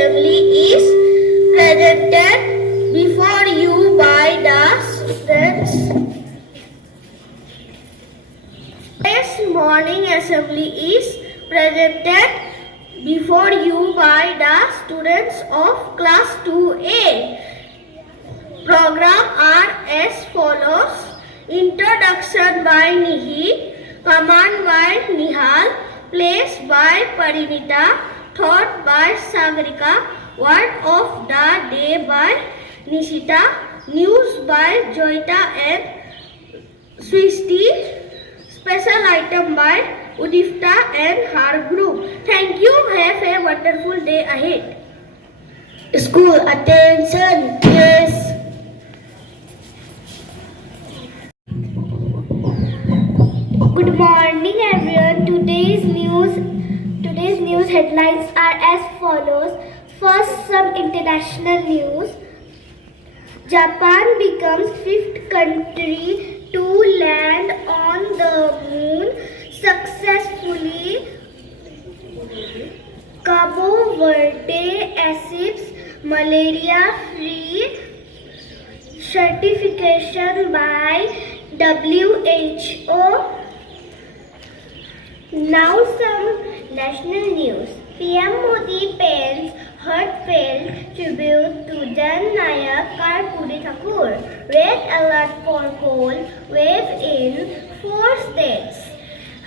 assembly is presented before you by the students. Today's morning assembly is presented before you by the students of class 2A. Program are as follows. Introduction by Nihit, command by Nihal, place by Parinita, thought by Sagarika, word of the day by Nishita, news by Joyita and Srishti, special item by Udifta and her group. Thank you. Have a wonderful day ahead. School attention, yes. Good morning, everyone. Today's news headlines are as follows. First, some international news. Japan becomes fifth country to land on the moon successfully. Cabo Verde achieves malaria-free certification by WHO. Now some national news. PM Modi pays heartfelt tribute to Jan Nayak Karpuri Thakur. Red alert for cold wave in 4 states.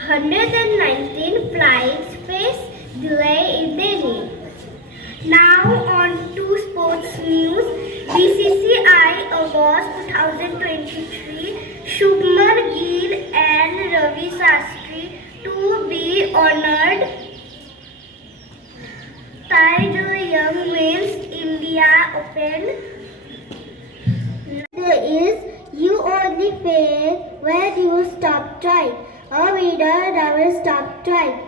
119 flights face delay in Delhi. Now on to sports news. BCCI Awards 2023. Shubman Gill and Ravi Shastri to be honored. Tiger Young wins India Open. There is you only fail when you stop trying. A winner never stop trying.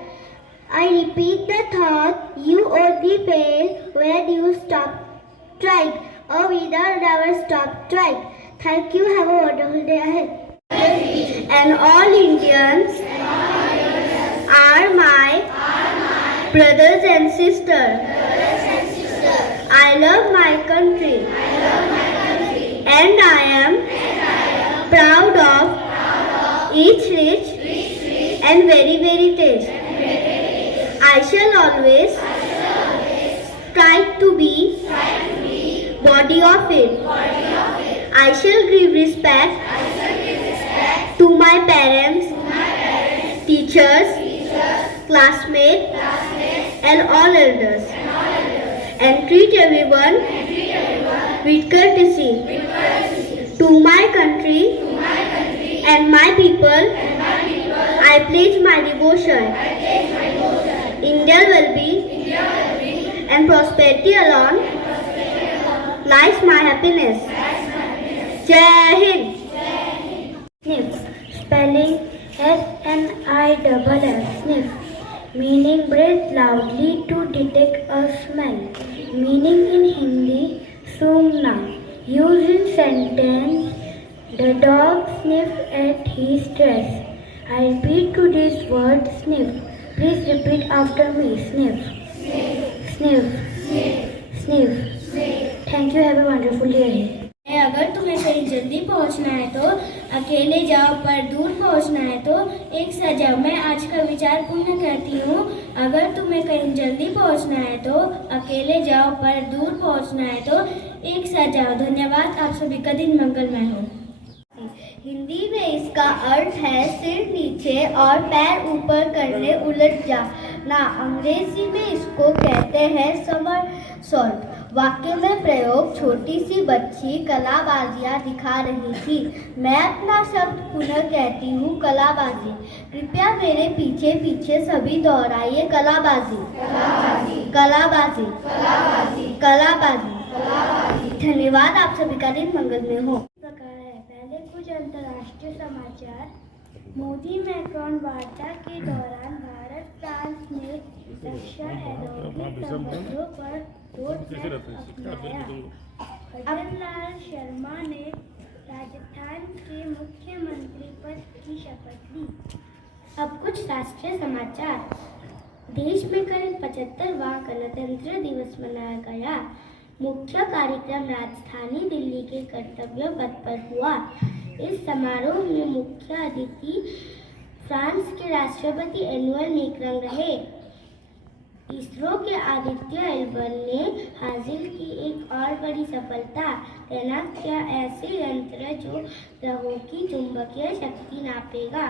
I repeat the thought, you only fail when you stop trying. A winner never stop trying. Thank you. Have a wonderful day ahead. And all Indians are my brothers and sisters. I love my country. And I am proud of each rich and very, very taste. I shall always strive to be body of it. I shall give respect to my parents, teachers, classmates, and all elders, and treat everyone with courtesy. To my country and my people, I pledge my devotion. India's well-being and prosperity alone lies my happiness. Jai Hind. Sniff. Spelling SNIFF. Sniff. Meaning breathe loudly to detect a smell. Meaning in Hindi sungna. Used in sentence. The dog sniffed at his dress. I repeat today's word sniff. Please repeat after me. Sniff. Sniff. Sniff. Thank you. Have a wonderful day. अगर तुम्हें कहीं जल्दी पहुंचना है तो अकेले जाओ, पर दूर पहुंचना है तो एक साथ जाओ। मैं आज का विचार पूर्ण करती हूँ। अगर तुम्हें कहीं जल्दी पहुंचना है तो अकेले जाओ, पर दूर पहुंचना है तो एक साथ जाओ। धन्यवाद। आप सभी का दिन मंगलमय हो। हिंदी में इसका अर्थ है सिर नीचे और पैर ऊपर करने उलट जाना। अंग्रेजी में इसको कहते हैं समरसॉल्ट। वाक्य में प्रयोग छोटी सी बच्ची कलाबाजियाँ दिखा रही थी। मैं अपना शब्द पुनः कहती हूँ कलाबाजी। कृपया मेरे पीछे पीछे सभी दोहराइए कलाबाजी कलाबाजी कलाबाजी कलाबाजी कलाबाजी कलाबाजी। धन्यवाद। आप सभी का दिन मंगलमय हो। पहले कुछ अंतर्राष्ट्रीय समाचार। मोदी मैक्रोन वार्ता के दौरान भारत फ्रांस ने रक्षा औद्योगिक संबंधों पर रोडमैप अपनाया। भजनलाल शर्मा ने राजस्थान के मुख्यमंत्री पद की शपथ ली। अब कुछ राष्ट्रीय समाचार। देश में कल 75वां गणतंत्र दिवस मनाया गया। मुख्य कार्यक्रम राजधानी दिल्ली के कर्तव्य पथ पर हुआ। इस समारोह में मुख्य अतिथि फ्रांस के राष्ट्रपति एनुअल मैक्रोन रहे। इसरो के आदित्य एल1 ने हासिल की एक और बड़ी सफलता, तैनात किया ऐसे यंत्र जो ग्रहों की चुंबकीय शक्ति नापेगा।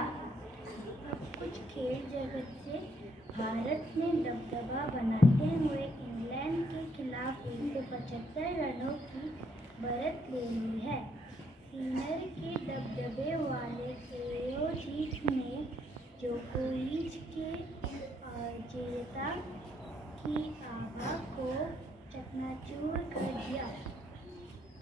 अब कुछ खेल जगत से। भारत ने दबदबा बनाते हुए इंग्लैंड के खिलाफ 175 रनों की बढ़त ले ली है। सीनियर के दबदबे वाले एओजीत ने जोकोविच के अजेयता की आभा को चकनाचूर कर दिया।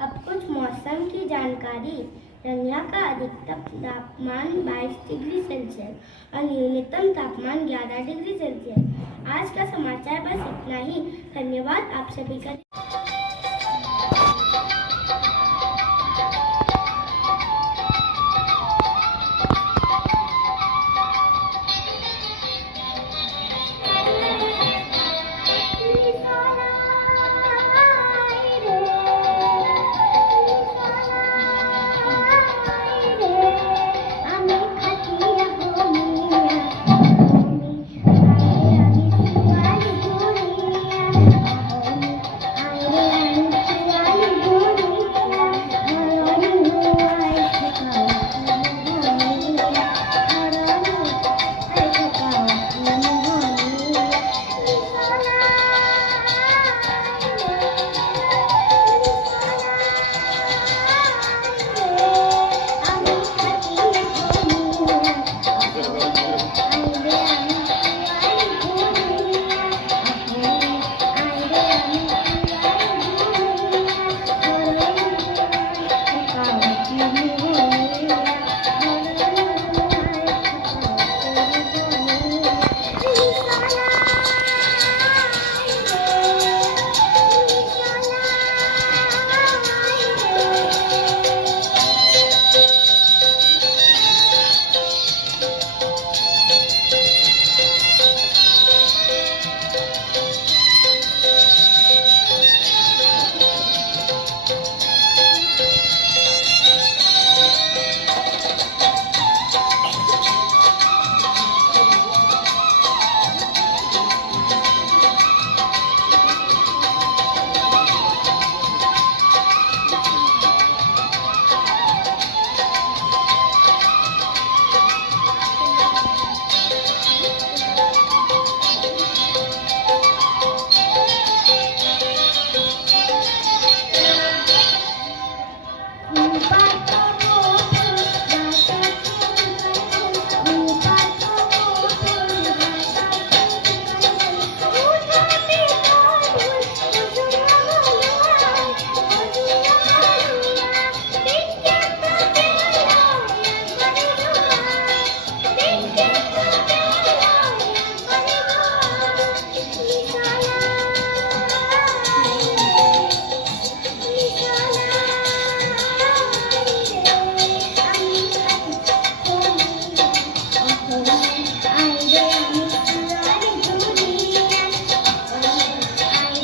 अब कुछ मौसम की जानकारी। रंगिया का अधिकतम तापमान 22 डिग्री सेल्सियस और न्यूनतम तापमान 11 डिग्री सेल्सियस। आज का समाचार बस इतना ही। धन्यवाद आप सभी का।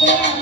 Yeah.